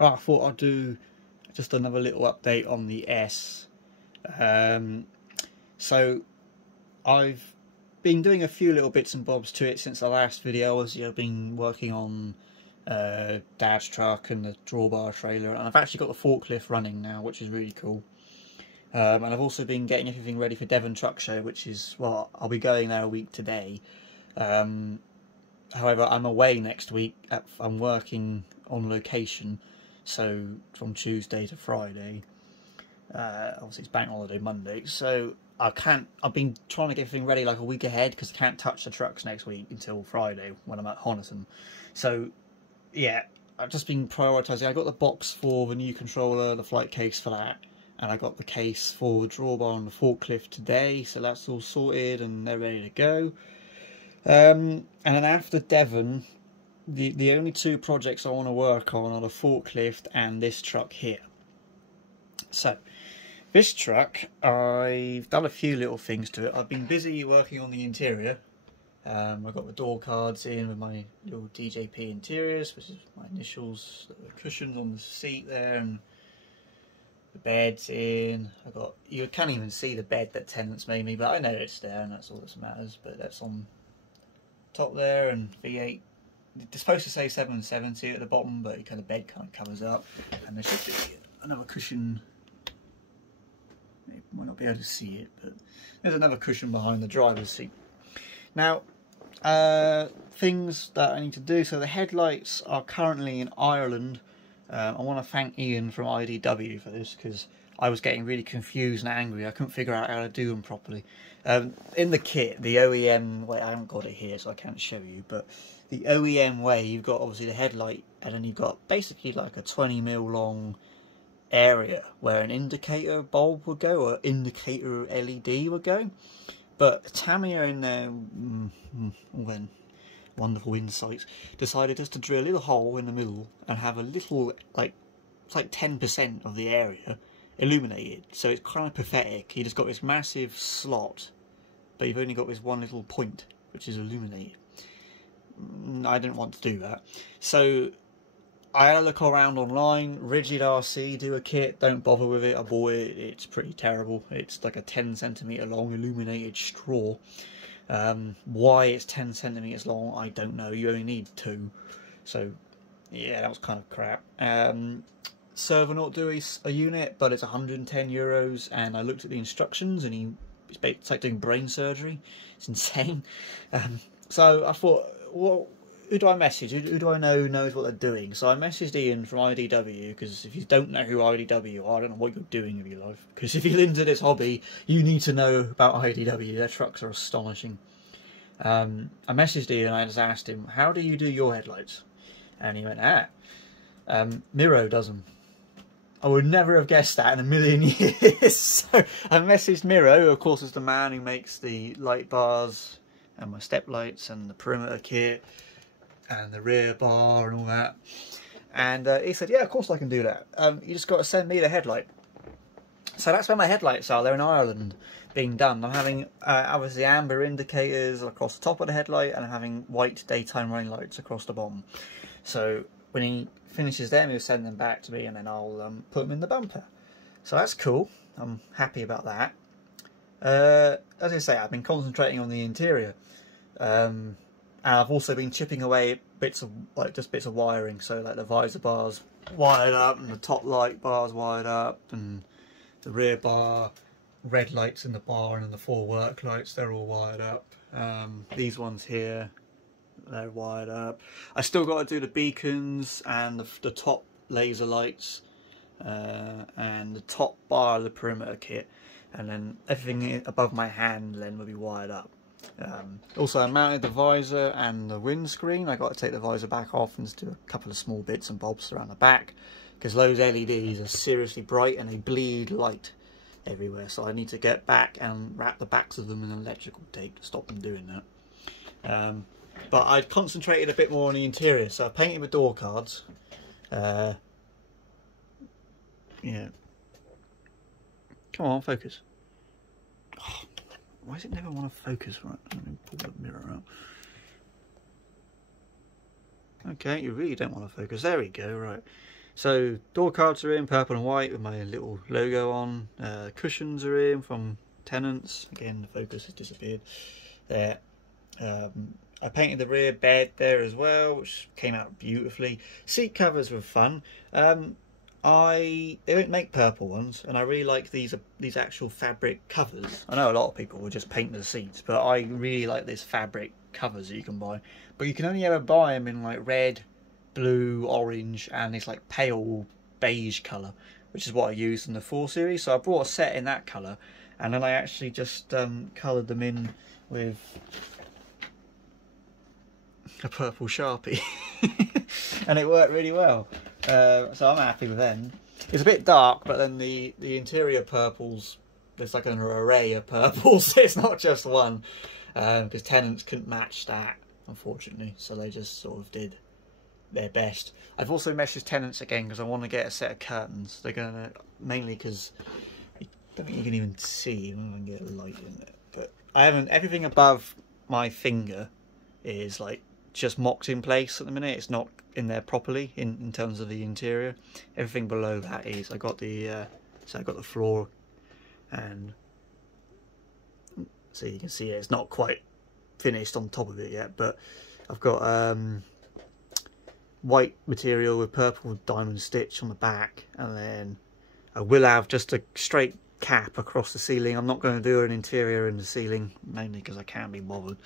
Right, I thought I'd do just another little update on the S. So I've been doing a few little bits and bobs to it since the last video. As I've been working on Dad's truck and the drawbar trailer, and I've actually got the forklift running now, which is really cool. And I've also been getting everything ready for Devon Truck Show, which is, well, I'll be going there a week today. However, I'm away next week. I'm working on location, so from Tuesday to Friday. Obviously, it's bank holiday Monday, so I've been trying to get everything ready like a week ahead because I can't touch the trucks next week until Friday when I'm at Honiton. So, yeah, I've just been prioritising. I got the box for the new controller, the flight case for that, and I got the case for the drawbar and the forklift today, so that's all sorted and they're ready to go. And then after Devon, the only two projects I want to work on are the forklift and this truck here. So, this truck, I've done a few little things to it. I've been busy working on the interior. I've got the door cards in with my little DJP interiors, which is my initials, the cushions on the seat there, and the bed's in. You can't even see the bed that tenants made me, but I know it's there and that's all that matters. But that's on top there, and V8. It's supposed to say 770 at the bottom, but the bed kind of covers up. And there should be another cushion. You might not be able to see it, but there's another cushion behind the driver's seat. Now, things that I need to do. So the headlights are currently in Ireland. I want to thank Ian from IDW for this, because I was getting really confused and angry. I couldn't figure out how to do them properly. In the kit, the OEM way, I haven't got it here so I can't show you, but the OEM way, you've got obviously the headlight, and then you've got basically like a 20mm long area where an indicator bulb would go, or indicator LED would go. But Tamiya in their wonderful insights decided just to drill a little hole in the middle and have a little, it's like 10% of the area illuminated. So it's kind of pathetic. You just got this massive slot, but you've only got this one little point which is illuminated. I didn't want to do that, so I had a look around online. Rigid RC do a kit. Don't bother with it. I bought it. It's pretty terrible. It's like a 10cm long illuminated straw. Why it's 10cm long, I don't know. You only need 2. So, yeah, that was kind of crap. Servonaut do a unit, but it's €110. And I looked at the instructions, and it's like doing brain surgery. It's insane. So I thought, well, who do I message? Who do I know knows what they're doing? So I messaged Ian from IDW, because if you don't know who IDW are, I don't know what you're doing with your life. Because if you're into this hobby, you need to know about IDW. Their trucks are astonishing. I messaged Ian and I just asked him, how do you do your headlights? And he went, Miro does them. I would never have guessed that in a million years. So I messaged Miro, who of course is the man who makes the light bars and my step lights and the perimeter kit and the rear bar and all that, and he said, yeah, of course I can do that. You just got to send me the headlight. So that's where my headlights are. They're in Ireland being done. I'm having obviously amber indicators across the top of the headlight, and I'm having white daytime running lights across the bottom. So when he finishes them, he'll send them back to me, and then I'll put them in the bumper. So that's cool. I'm happy about that. As I say, I've been concentrating on the interior. And I've also been chipping away bits of wiring, so like the visor bars wired up, and the top light bars wired up, and the rear bar, red lights in the bar, and then the 4 work lights, they're all wired up. These ones here, they're wired up. I still got to do the beacons and the top laser lights, and the top bar of the perimeter kit, and then everything above my hand then will be wired up. Also, I mounted the visor and the windscreen. I got to take the visor back off and just do a couple of small bits and bobs around the back, because those LEDs are seriously bright and they bleed light everywhere. So I need to get back and wrap the backs of them in electrical tape to stop them doing that. But I concentrated a bit more on the interior, so I painted the door cards. Yeah. Come on, focus. Oh. Why does it never want to focus? Right, let me pull the mirror up. Okay, you really don't want to focus. There we go, right. So door cards are in purple and white with my little logo on. Cushions are in from Tenants. Again, the focus has disappeared there. I painted the rear bed there as well, which came out beautifully. Seat covers were fun. They don't make purple ones, and I really like these actual fabric covers. I know a lot of people will just paint the seats, but I really like this fabric covers that you can buy. But you can only ever buy them in like red, blue, orange, and this like pale beige colour, which is what I used in the 4 Series. So I brought a set in that colour, and then I actually just coloured them in with a purple Sharpie and it worked really well, so I'm happy with them. It's a bit dark, but then the interior purples, there's like an array of purples. It's not just one, because Tenants couldn't match that, unfortunately, so they just sort of did their best. I've also messaged Tenants again because I want to get a set of curtains. They're gonna, mainly because I don't think you can even see, I can get a light in it, but I haven't, everything above my finger is like just mocked in place at the minute. It's not in there properly in terms of the interior. Everything below that is. I got the so I got the floor, and so you can see it's not quite finished on top of it yet, but I've got white material with purple diamond stitch on the back, and then I will have just a straight cap across the ceiling. I'm not going to do an interior in the ceiling, mainly because I can't be bothered,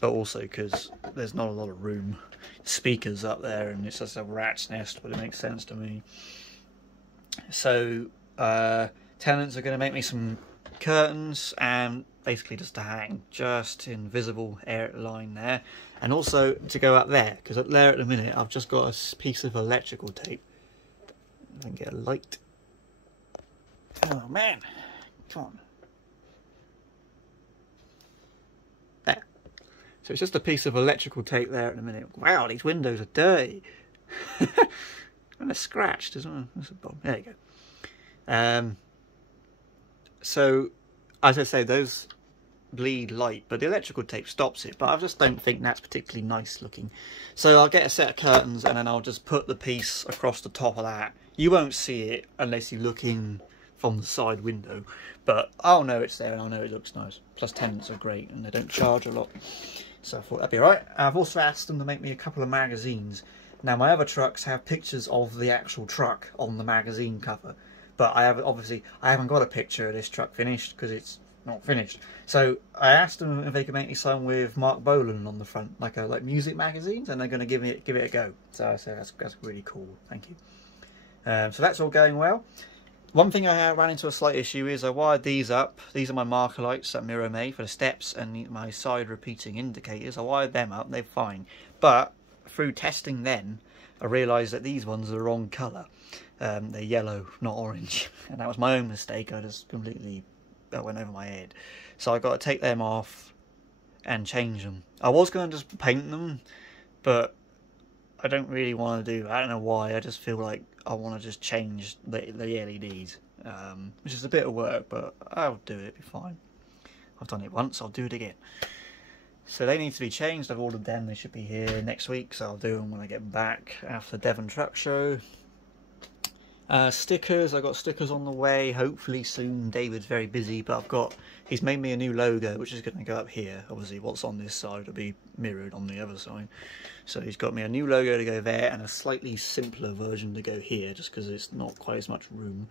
but also because there's not a lot of room. Speakers up there and it's just a rat's nest, but it makes sense to me. So Tenants are going to make me some curtains, and basically just to hang just invisible air line there, and also to go up there, because up there at the minute I've just got a piece of electrical tape. I can get a light. Oh man, come on. There. So it's just a piece of electrical tape there at the minute. Wow, these windows are dirty. And they're scratched as well. That's a bomb. There you go. So, as I say, those bleed light, but the electrical tape stops it, but I just don't think that's particularly nice looking. So I'll get a set of curtains, and then I'll just put the piece across the top of that. You won't see it unless you look in from the side window, but I'll know it's there and I'll know it looks nice. Plus Tenants are great and they don't charge a lot, so I thought that'd be alright. I've also asked them to make me a couple of magazines. Now my other trucks have pictures of the actual truck on the magazine cover, but I haven't got a picture of this truck finished because it's not finished. So I asked them if they could make me some with Mark Bolan on the front, like music magazines, and they're going to give it a go. So I said that's really cool, thank you. So that's all going well. One thing I ran into a slight issue is I wired these up. These are my marker lights that Mirror made for the steps and my side repeating indicators. I wired them up, they're fine. But through testing then, I realised that these ones are the wrong colour. They're yellow, not orange. And that was my own mistake. I just completely, that went over my head. So I got to take them off and change them. I was going to just paint them, but I don't really want to do that. I don't know why. I just feel like I want to just change the LEDs, which is a bit of work, but I'll do it, it'll be fine. I've done it once, I'll do it again. So they need to be changed. I've ordered them, they should be here next week, so I'll do them when I get back after the Devon Truck Show. Stickers, I've got stickers on the way, hopefully soon. David's very busy, but he's made me a new logo, which is going to go up here. Obviously what's on this side will be mirrored on the other side. So he's got me a new logo to go there, and a slightly simpler version to go here, just because it's not quite as much room.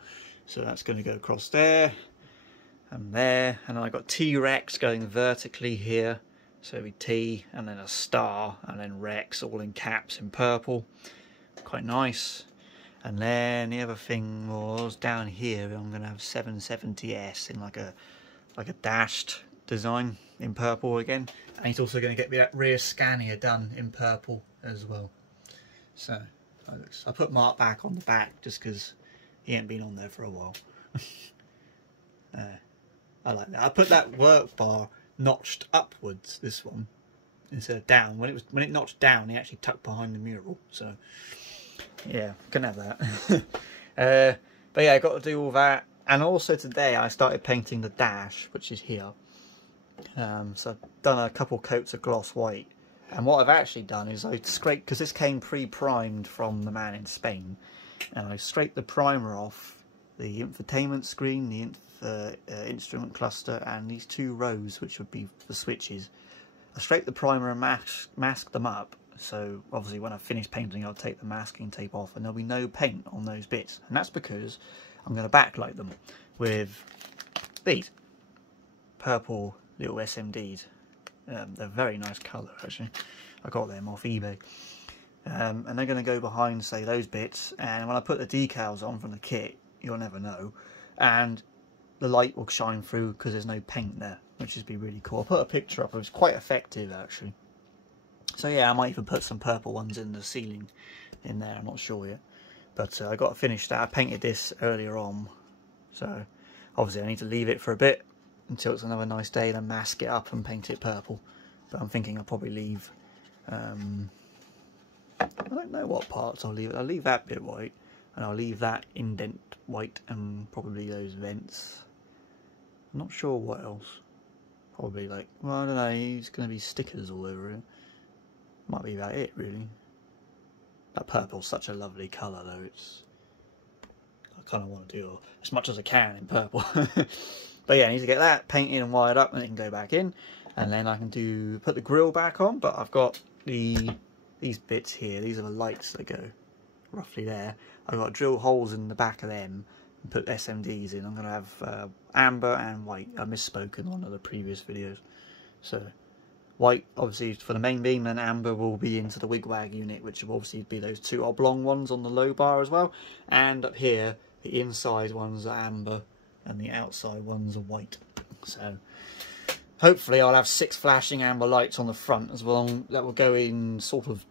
So that's going to go across there, and there, and then I've got T-Rex going vertically here. So it'll be T, and then a star, and then Rex, all in caps in purple. Quite nice. And then the other thing was down here, I'm going to have 770S in like a dashed design in purple again. And he's also going to get me that rear Scania done in purple as well. So I put Mark back on the back just because he ain't been on there for a while. I like that. I put that work bar notched upwards, this one, instead of down. When it notched down, it actually tucked behind the mural. So yeah, can have that. But yeah, I got to do all that. And also today I started painting the dash, which is here. So I've done a couple coats of gloss white. And what I've actually done is I scraped, because this came pre-primed from the man in Spain. and I scraped the primer off the infotainment screen, the instrument cluster, and these 2 rows, which would be the switches. I scraped the primer and masked them up, so obviously when I finish painting I'll take the masking tape off and there'll be no paint on those bits, and that's because I'm going to backlight them with these purple little SMDs. They're a very nice colour actually, I got them off eBay. And they're going to go behind, say, those bits, and when I put the decals on from the kit, you'll never know, and the light will shine through because there's no paint there, which would be really cool. I'll put a picture up, it was quite effective actually. So yeah, I might even put some purple ones in the ceiling in there, I'm not sure yet. But I got to finish that. I painted this earlier on, so obviously I need to leave it for a bit until it's another nice day, then mask it up and paint it purple. But I'm thinking I'll probably leave, I don't know what parts I'll leave. I'll leave that bit white, and I'll leave that indent white, and probably those vents. I'm not sure what else. Probably like, well, I don't know, it's going to be stickers all over it. Might be about it, really. That purple's such a lovely colour, though. I kind of want to do as much as I can in purple. But yeah, I need to get that painted and wired up, and it can go back in. And then I can put the grille back on, but I've got these bits here. These are the lights that go roughly there. I've got to drill holes in the back of them and put SMDs in. I'm going to have amber and white. I misspoke in one of the previous videos. So white obviously for the main beam, and amber will be into the wigwag unit, which will obviously be those 2 oblong ones on the low bar as well. And up here, the inside ones are amber and the outside ones are white. So hopefully I'll have 6 flashing amber lights on the front as well. That will go in sort of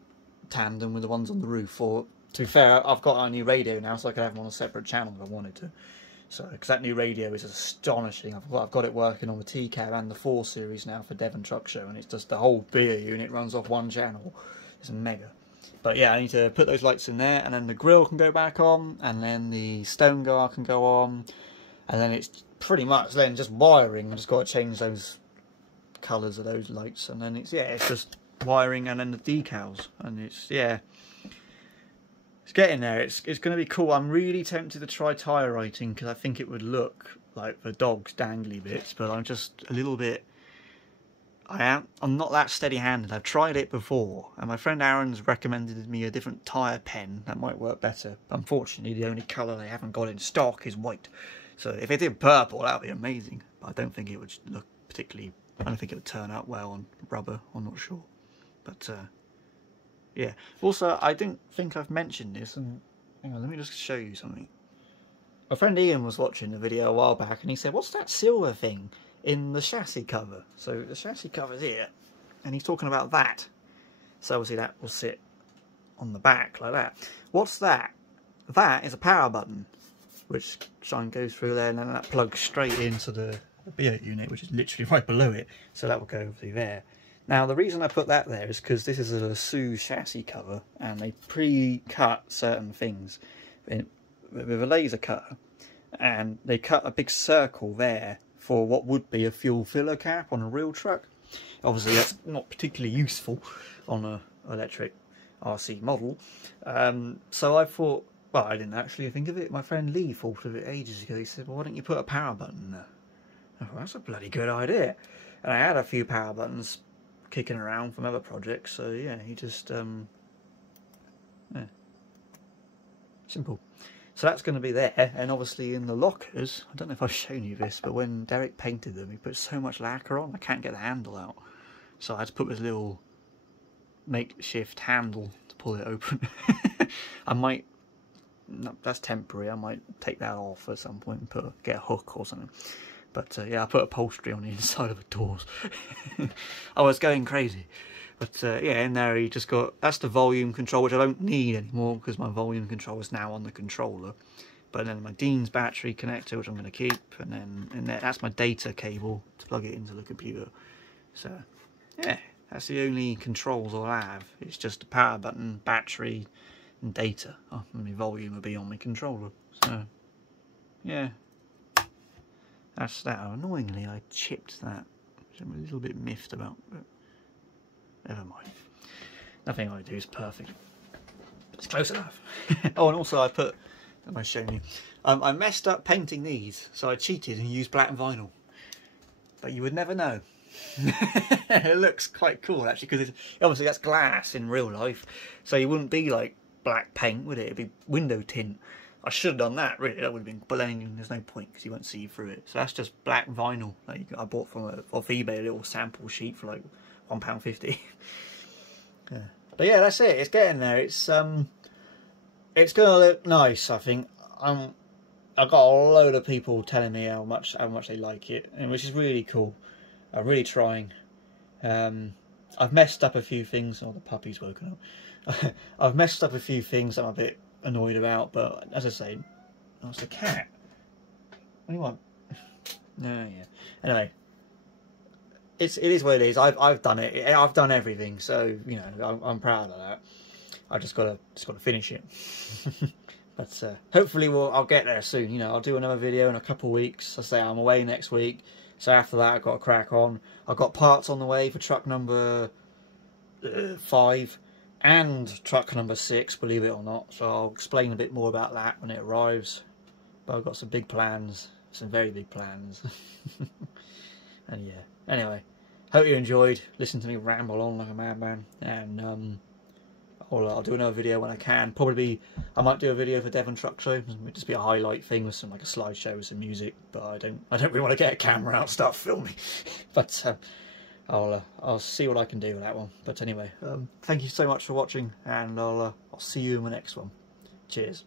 tandem with the ones on the roof. Or, to be fair, I've got a new radio now, so I could have them on a separate channel if I wanted to. So, because that new radio is astonishing. I've got it working on the T-Cab and the 4 Series now for Devon Truck Show, and it's just the whole beer unit runs off one channel. It's mega. But yeah, I need to put those lights in there, and then the grille can go back on, and then the stone guard can go on, and then it's pretty much then just wiring. I've just got to change those colours of those lights, and then it's just wiring, and then the decals, and it's getting there. It's going to be cool. I'm really tempted to try tyre writing because I think it would look like the dog's dangly bits, but I'm just a little bit, I'm not that steady-handed. I've tried it before, and my friend Aaron's recommended me a different tyre pen that might work better. Unfortunately, the only colour they haven't got in stock is white. So if it did purple, that would be amazing. But I don't think it would look particularly, I don't think it would turn out well on rubber. I'm not sure. But yeah. Also, I don't think I've mentioned this, and hang on, let me just show you something. My friend Ian was watching the video a while back, and he said, "What's that silver thing in the chassis cover?" So the chassis cover's here, and he's talking about that. So obviously that will sit on the back like that. What's that? That is a power button, which shine goes through there, and then that plugs straight into the beer unit, which is literally right below it. So that will go through there. Now the reason I put that there is because this is a Sue chassis cover, and they pre-cut certain things with a laser cutter, and they cut a big circle there for what would be a fuel filler cap on a real truck. Obviously that's not particularly useful on an electric RC model. So I thought, well, I didn't actually think of it. My friend Lee thought of it ages ago. He said, "Well, why don't you put a power button there?" I thought, that's a bloody good idea. And I had a few power buttons kicking around from other projects, so yeah, he just yeah, simple. So that's going to be there, and obviously in the lockers, I don't know if I've shown you this, but when Derek painted them, he put so much lacquer on, I can't get the handle out. So I had to put this little makeshift handle to pull it open. I might, no, that's temporary, I might take that off at some point and get a hook or something. But yeah, I put upholstery on the inside of the doors. I was going crazy. But yeah, in there he just got, that's the volume control, which I don't need anymore because my volume control is now on the controller. But then my Dean's battery connector, which I'm going to keep, and then in there, that's my data cable to plug it into the computer. So yeah, that's the only controls I'll have. It's just a power button, battery, and data. Oh, and my volume will be on my controller. So yeah. That's that. Annoyingly, I chipped that, which I'm a little bit miffed about, but never mind. Nothing I do is perfect. It's close enough. Oh, and also I put, am I showing you? I messed up painting these, so I cheated and used black vinyl. But you would never know. It looks quite cool actually, because obviously that's glass in real life, so you wouldn't be like black paint, would it? It'd be window tint. I should have done that, really. That would have been blending. There's no point because you won't see through it. So that's just black vinyl that I bought from off eBay, a little sample sheet for like £1.50. Yeah. But yeah, that's it. It's getting there. It's gonna look nice, I think. I've got a load of people telling me how much they like it, and which is really cool. I'm really trying. I've messed up a few things. Oh, the puppy's woken up. I've messed up a few things I'm a bit annoyed about, but as I say, oh, it's a cat. What do you want? No, yeah. Anyway, it is what it is. I've done it. I've done everything, so you know I'm proud of that. I just gotta finish it. But hopefully I'll get there soon. You know, I'll do another video in a couple of weeks. I say I'm away next week, so after that I've got to crack on. I've got parts on the way for truck number 5 and truck number 6, believe it or not. So I'll explain a bit more about that when it arrives. But I've got some big plans, some very big plans. And yeah, anyway, hope you enjoyed. Listen to me ramble on like a madman, and I'll do another video when I can. Probably I might do a video for Devon Truck Show. It might just be a highlight thing with some like a slideshow with some music. But I don't really want to get a camera out and start filming. But I'll see what I can do with that one. But anyway, thank you so much for watching, and I'll see you in the next one. Cheers.